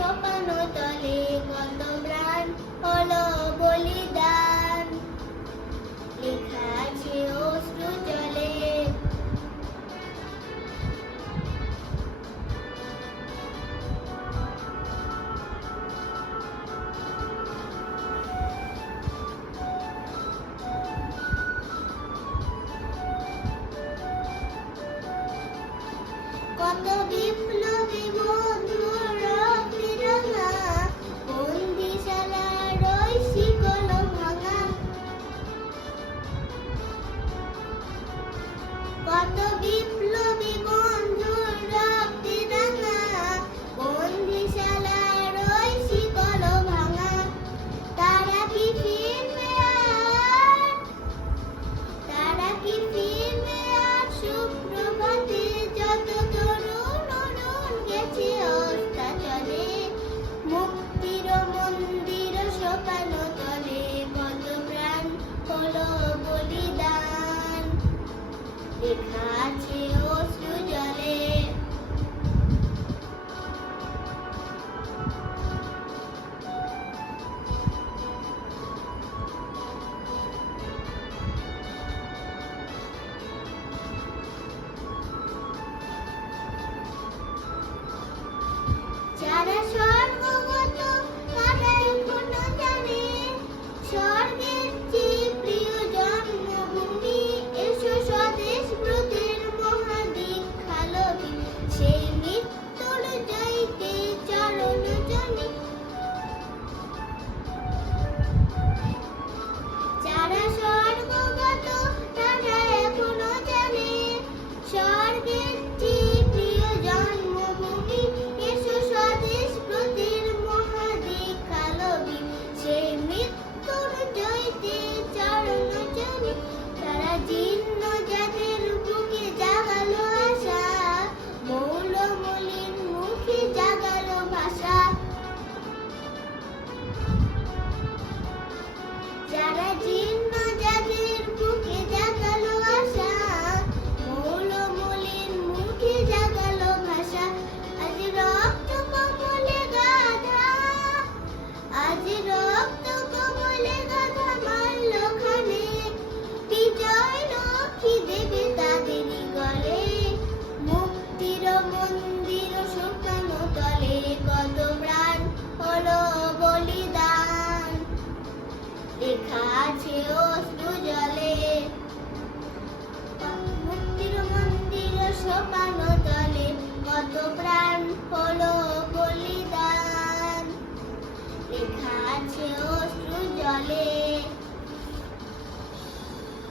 সোপানো তলে কত প্রাণ হলো বলিদান, লেখা আছে অশ্রু জলে। কত বিপ্লবী বন্ধুর রক্তরাঙা, বন্দিশালার ওই শিকল ভাঙা। কত বিপ্লবী বন্ধুর রক্তরাঙা, বন্দিশালার ওই শিকল ভাঙা। তারা কি ফিরবে আর, তারা কি ফিরবে আর সুপ্রভাতে, যত তরুণ অরুণ গেছে অস্তাচলে। মুক্তির মন্দির সোপানো তলে কত প্রাণ হলো বলিদান, লেখা আছে অশ্রু জলে। যারা স্বর্গগত তারা এখনো জানে, স্বর্গের চেয়ে প্রিয় জন্মভূমি। এসো স্বদেশ ব্রতের মহাদীক্ষা লবি, সেই মৃত্যুর জয়তে চরণ জনি। যারা স্বর্গগত তারা এখনো জানে, স্বর্গের চেয়ে প্রিয় জন্মভূমি। এসো স্বদেশ ব্রতের মহাদীক্ষা লবি, সেই মৃত্যুর জয়তে চরণ জনি। তারা জীর্ণ যাদের বুকে জাগালো আশা, মৌল মলিন মুখে জাগালো ভাষা। যারা জীর্ণ যাদের বুকে জাগালো আশা, মৌল মলিন মুখে জাগালো ভাষা। আজ রক্ত কমলে গাধা, আজ রক্ত কমলে গাধা মারল খানে। বিজয় লক্ষ্মী দেবে তাদেরই গলে, মুক্তির মন্দির সোপানো তলে কত প্রাণ হলো বলিদান, লেখা আছে অশ্রু জলে। মুক্তির মন্দির সোপানো তলে কত প্রাণ হলো বলিদান, লেখা আছে অশ্রু জলে।